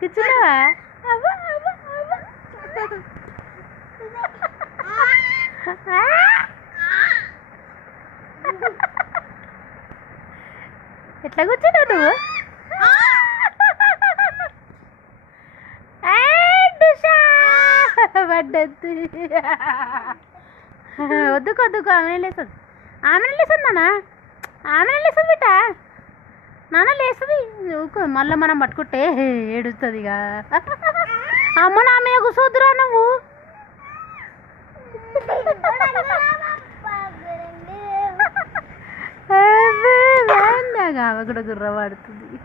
కూర్చున్నావా? ఎట్లా కూర్చున్నావు నువ్వు? పడ్డద్దు. వద్దుకు వద్దుకు ఆమె లేస్తుంది. ఆమె లేస్తుంది నాన్న. ఆమె లేస్తుంది బిడ్డ. నాన్న లేస్తుంది. నువ్వు మళ్ళీ మనం పట్టుకుంటే ఏడుస్తుంది. ఇక అమ్మ నా మీద కూర్చోద్దురా నువ్వు. ఆమె కూడా గుర్ర పడుతుంది.